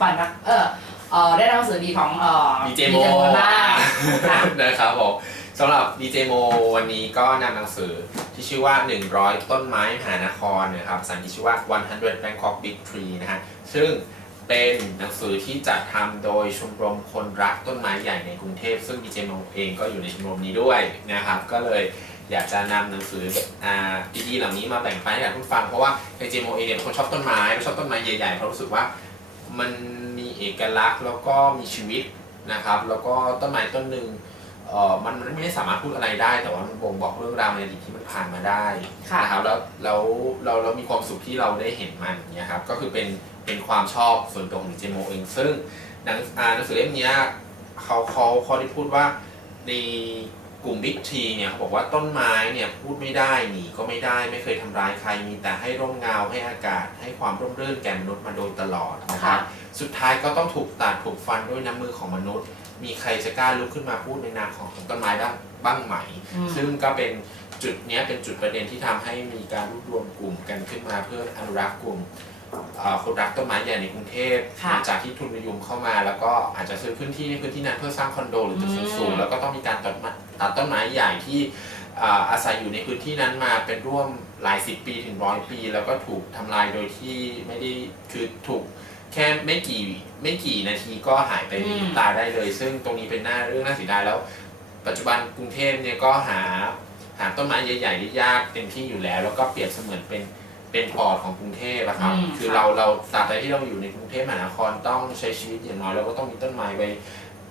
ปั่นรักเออเออได้รับหนังสือดีของเออดีเจโมบ้างค่ะ นะครับผมสำหรับดีเจโมวันนี้ก็นำหนังสือที่ชื่อว่า 100 ต้นไม้มหานครนะครับภาษาอังกฤษชื่อว่า 100 Bangkok Big Tree นะฮะซึ่งเป็นหนังสือที่จัดทำโดยชมรมคนรักต้นไม้ใหญ่ในกรุงเทพ ซึ่งดีเจโมเองก็อยู่ในชมรมนี้ด้วยนะครับ ก็เลยอยากจะนำหนังสืออ่าดีๆเหล่านี้มาแบ่งปันให้กับผู้ฟังเพราะว่าดีเจโมเองเนี่ยเป็นคนชอบต้นไม้ชอบต้นไม้ใหญ่ๆเพราะรู้สึกว่า มันมีเอกลักษณ์แล้วก็มีชีวิตนะครับ แล้วก็ต้นไม้ต้นหนึ่งเอ่อมันมันไม่ได้สามารถพูดอะไรได้ แต่ว่ามันบ่งบอกเรื่องราวในอดีตที่มันผ่านมาได้ค่ะนะครับแล้วแล้วเราเรามีความสุขที่เราได้เห็นมันเนี่ยครับก็คือเป็นเป็นความชอบส่วนตัวของเจโมเอง ซึ่งหนังอ่าหนังสือเล่มเนี้ยเขาเขาเขาได้พูดว่าใน กลุ่มบิ๊กทีเนี่ยเขาบอกว่าต้นไม้เนี่ยพูดไม่ได้หนีก็ไม่ได้ไม่เคยทำร้ายใครมีแต่ให้ร่มเงาให้อากาศ ให้ความร่มรื่นแก่มนุษย์มาโดยตลอดนะครับสุดท้ายก็ต้องถูกตัดถูกฟันด้วยน้ำมือของมนุษย์ มีใครจะกล้าลุกขึ้นมาพูดในนามของต้นไม้บ้างบ้างไหมอืมซึ่งก็เป็นจุดเนี้ยเป็นจุดประเด็นที่ทำให้มีการรวบรวมกลุ่มกันขึ้นมาเพื่ออนุรักษ์กลุ่มเอ่อคนรักต้นไม้ใหญ่ในกรุงเทพค่ะหลังจากที่ทุนนิยมเข้ามา แล้วก็อาจจะซื้อพื้นที่ในพื้นที่นั้นเพื่อสร้างคอนโดหรือตึกสูงอืมๆแล้วก็ต้องมีการตัดไม้ ตัดต้นไม้ใหญ่ที่อ่าอาศัยอยู่ในพื้นที่นั้นมาเป็นร่วมหลายสิบปีถึงร้อยปี แล้วก็ถูกทำลายโดยที่ไม่ได้คือถูกแค่ไม่กี่ไม่กี่นาทีก็หายไปอืมตายได้เลย ซึ่งตรงนี้เป็นหน้าเรื่องน่าเสียดายแล้ว ปัจจุบันกรุงเทพเนี่ยก็หาหาต้นไม้ใหญ่ๆได้ยากเต็มที่อยู่แล้ว แล้วก็เปรียบเสมือนเป็นเป็นปอดของกรุงเทพอะครับอืมคือค่ะเราเราตราบใดที่เราอยู่ในกรุงเทพมหานครต้องใช้ชีวิตอย่างน้อยเราก็ต้องมีต้นไม้ไว้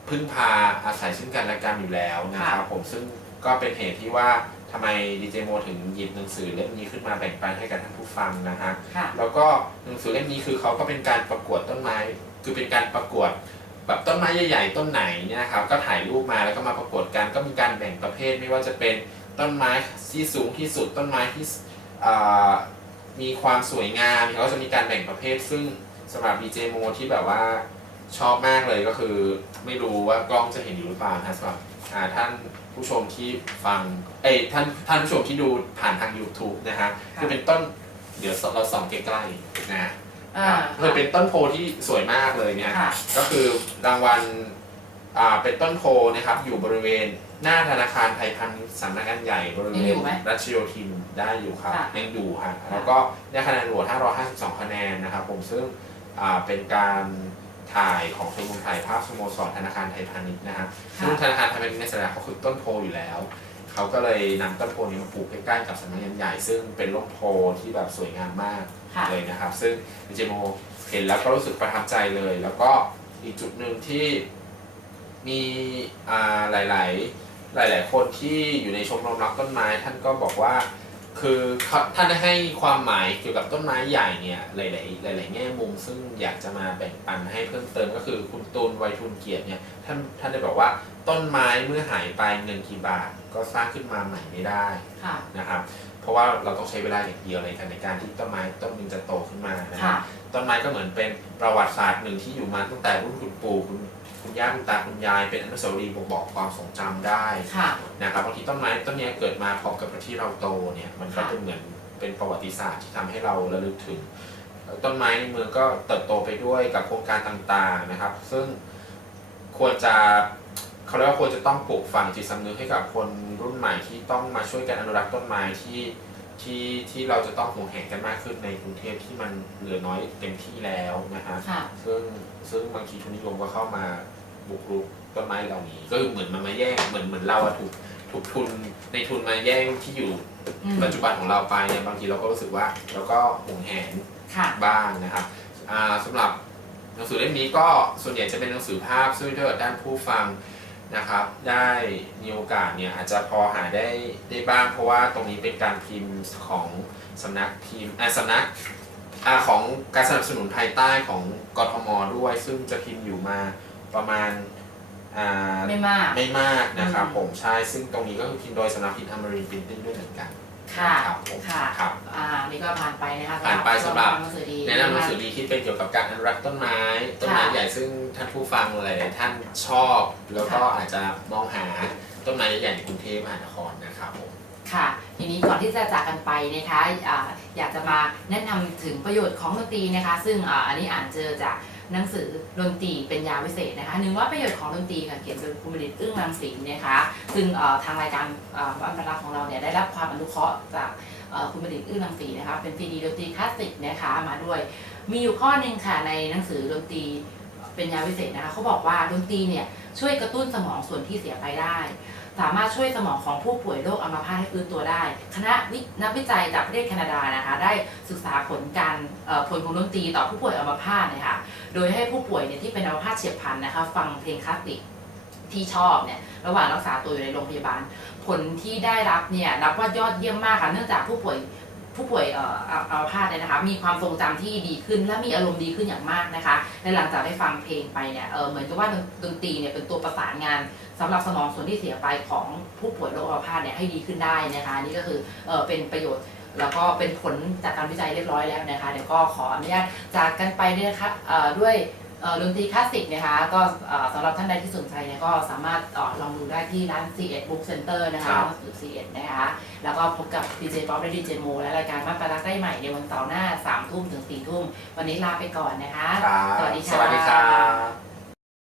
พึ่งพาอาศัยซึ่งกันและกันอยู่แล้วนะครับผมซึ่งก็เป็นเหตุที่ว่าทำไมดีเจโมถึงหยิบหนังสือเล่มนี้ขึ้นมาแบ่งปันให้กับท่านผู้ฟังนะฮะค่ะ แล้วก็หนังสือเล่มนี้คือเขาก็เป็นการประกวดต้นไม้ คือเป็นการประกวดแบบต้นไม้ใหญ่ๆต้นไหนเนี่ยครับก็ถ่ายรูปมาแล้วก็มาประกวดกันก็มีการแบ่งประเภทไม่ว่าจะเป็นต้นไม้ที่สูงที่สุดต้นไม้ที่อ่ามีความสวยงามเขาก็จะมีการแบ่งประเภท ซึ่งสำหรับ DJ โมที่แบบว่า ชอบมากเลยก็คือไม่รู้ว่ากล้องจะเห็นอยู่หรือเปล่านะสำหรับอ่าท่านผู้ชมที่ฟังเอ้ยท่านท่านผู้ชมที่ดูผ่านทาง YouTube นะฮะคือเป็นต้นเดี๋ยวเราส่องใกล้ๆนะอ่าคือเป็นต้นโพที่สวยมากเลยเนี่ยค่ะ ก็คือรางวัลอ่าเป็นต้นโพนะครับอยู่บริเวณหน้าธนาคารไทยพาณิชย์สำนักงานใหญ่บริเวยังอณยู่ไหมรัชโยธินได้อยู่ครับค่ะยังอยู่ฮะแล้วก็ได้คะแนนโหวต552 คะแนนนะครับผมซึ่งอ่าเป็นการ ถ่ายของชมรมถ่ายภาพสโมสรธนาคารไทยพาณิชย์นะฮะซึ่งธนาคารไทยพาณิชย์ในสัญญาเขาคือต้นโพอยู่แล้ว เขาก็เลยนำต้นโพนี้มาปลูกใกล้ๆกับสำนักงานใหญ่ซึ่งเป็นร่มโพที่แบบสวยงามมากค่ะ เลยนะครับ ซึ่งดีเจโมเห็นแล้วก็รู้สึกประทับใจเลย แล้วก็อีกจุดหนึ่งที่มีอ่าหลายๆ หลาย ๆ คนที่อยู่ในชมรมรักต้นไม้ท่านก็บอกว่า คือเขาท่านได้ให้ความหมายเกี่ยวกับต้นไม้ใหญ่เนี่ยหลาย ๆ หลาย ๆ แง่มุม ซึ่งอยากจะมาแบ่งปันให้เพิ่มเติมก็คือคุณตูนไวยทุนเกียรติเนี่ยท่านท่านได้บอกว่าต้นไม้เมื่อหายไปเงินกี่บาทก็สร้างขึ้นมาใหม่ไม่ได้ค่ะนะครับเพราะว่าเราต้องใช้เวลาอย่างเดียวในการในการที่ต้นไม้ต้นหนึงจะโตขึ้นมานะคค่ะรับต้นไม้ก็เหมือนเป็นประวัติศาสตร์หนึ่งที่อยู่มาตั้งแต่รุ่นคุณปู่คุณ คุณย่าคุณตาคุณยายเป็นอนุสาวรีย์บ่งบอกความทรงจำได้ค่ะ นะครับบางทีต้นไม้ต้นเนี้ยเกิดมาพร้อมกับที่เราโตเนี่ยมันก็ค่ะ เป็นเหมือนเป็นประวัติศาสตร์ที่ทำให้เราระลึกถึง ต้นไม้ในเมืองก็เติบโตไปด้วยกับโครงการต่างๆนะครับ ซึ่งควรจะเขาเรียกว่าควรจะต้องปลูกฝังจิตสำนึกให้กับคนรุ่นใหม่ที่ต้องมาช่วยกันอนุรักษ์ต้นไม้ที่ที่ที่เราจะต้องห่วงแหนกันมากขึ้นในกรุงเทพที่มันเหลือน้อยเต็มที่แล้วนะฮะ ค่ะ ซึ่งซึ่งบางทีทุนนิยมก็เข้ามา บุกรุกต้นไม้เหล่านี้ ก็คือเหมือนมันมาแย่งเหมือนเหมือนเราอะถูกถูกทุนในทุนมาแย่งที่อยู่อืมปัจจุบันของเราไปเนี่ยบางทีเราก็รู้สึกว่าเราก็ห่วงแหน ค่ะ บ้างนะครับอ่าสำหรับหนังสือเล่มนี้ก็ส่วนใหญ่จะเป็นหนังสือภาพซึ่งถ้าเกิดด้านผู้ฟังนะครับ ได้มีโอกาสเนี่ยอาจจะพอหาได้ได้บ้าง เพราะว่าตรงนี้เป็นการพิมพ์ของสำนักพิมพ์อ่าสำนักอ่าของการสนับสนุนภายใต้ของกทมด้วย ซึ่งจะพิมพ์อยู่มา ประมาณอ่าไม่มากไม่มากนะครับอืมผมใช่ซึ่งตรงนี้ก็คือพิมพ์โดยสำนักพิมพ์อมรินพิมพ์ติ้งด้วยเหมือนกันค่ะครับผมค่ะครับอ่านี่ก็ผ่านไปนะคะผ่านไปสำหรับหนังสือดีแนะนำหนังสือดีที่เป็นเกี่ยวกับการอนุรักษ์ต้นไม้ ต้นไม้ใหญ่ซึ่งท่านผู้ฟังหลายๆท่านชอบ แล้วก็อาจจะมองหาต้นไม้ใหญ่ๆในกรุงเทพมหานครนะครับผมค่ะทีนี้ก่อนที่จะจากกันไปนะคะอ่าอยากจะมาแนะนำถึงประโยชน์ของดนตรีนะคะ ซึ่งอ่าอันนี้อ่านเจอจาก หนังสือดนตรีเป็นยาวิเศษนะคะหนึ่งว่าประโยชน์ของดนตรีค่ะเขียนโดยคุณบดิตอึ้งรังสีนะคะซึ่งเอ่อทางรายการเอ่อบ้านพลักของเราเนี่ยได้รับความอนุเคราะห์จากคุณบดิตอึ้งรังสีนะคะเป็นซีดีดนตรีคลาสสิกนะคะมาด้วย มีอยู่ข้อหนึ่งค่ะในหนังสือดนตรีเป็นยาวิเศษนะคะเขาบอกว่าดนตรีเนี่ย ช่วยกระตุ้นสมองส่วนที่เสียไปได้ สามารถช่วยสมองของผู้ป่วยโรคอัมพาตให้ฟื้นตัวได้ คณะนักวิจัยจากประเทศแคนาดานะคะได้ศึกษาผลการผลของดนตรีต่อผู้ป่วยอัมพาตเนี่ยค่ะโดยให้ผู้ป่วยเนี่ยที่เป็นอัมพาตเฉียบพลันนะคะฟังเพลงคลาสสิกที่ชอบเนี่ยระหว่างรักษาตัวอยู่ในโรงพยาบาล ผลที่ได้รับเนี่ยนับว่ายอดเยี่ยมมากค่ะเนื่องจากผู้ป่วย ผู้ป่วยเอ่ออัอัมพาตเนี่ยนะคะมีความทรงจำที่ดีขึ้น และมีอารมณ์ดีขึ้นอย่างมากนะคะและหลังจากได้ฟังเพลงไปเนี่ยเออเหมือนกับว่าดนตรีเนี่ยเป็นตัวประสานงานสำหรับสมองส่วนที่เสียไปของผู้ป่วยโรคอัมพาตเนี่ยให้ดีขึ้นได้นะคะนี่ก็คือเออเป็นประโยชน์แล้วก็เป็นผลจากการวิจัยเรียบร้อยแล้วนะคะเดี๋ยวก็ขออนุญาตจากกันไปด้วยนะคะด้วย ดนตรีคลาสสิกนะคะก็เอ่อสำหรับท่านใดที่สนใจเนี่ยก็สามารถเอ่อลองดูได้ที่ร้าน C1 Book Center นะคะครับหนังสือ C1 นะคะแล้วก็พบกับดีเจป๊อปและดีเจโมและรายการบ้านปลารักได้ใหม่ในวันเสาร์หน้า3ทุ่มถึง4ทุ่มวันนี้ลาไปก่อนนะคะครับสวัสดีค่ะสวัสดีครับ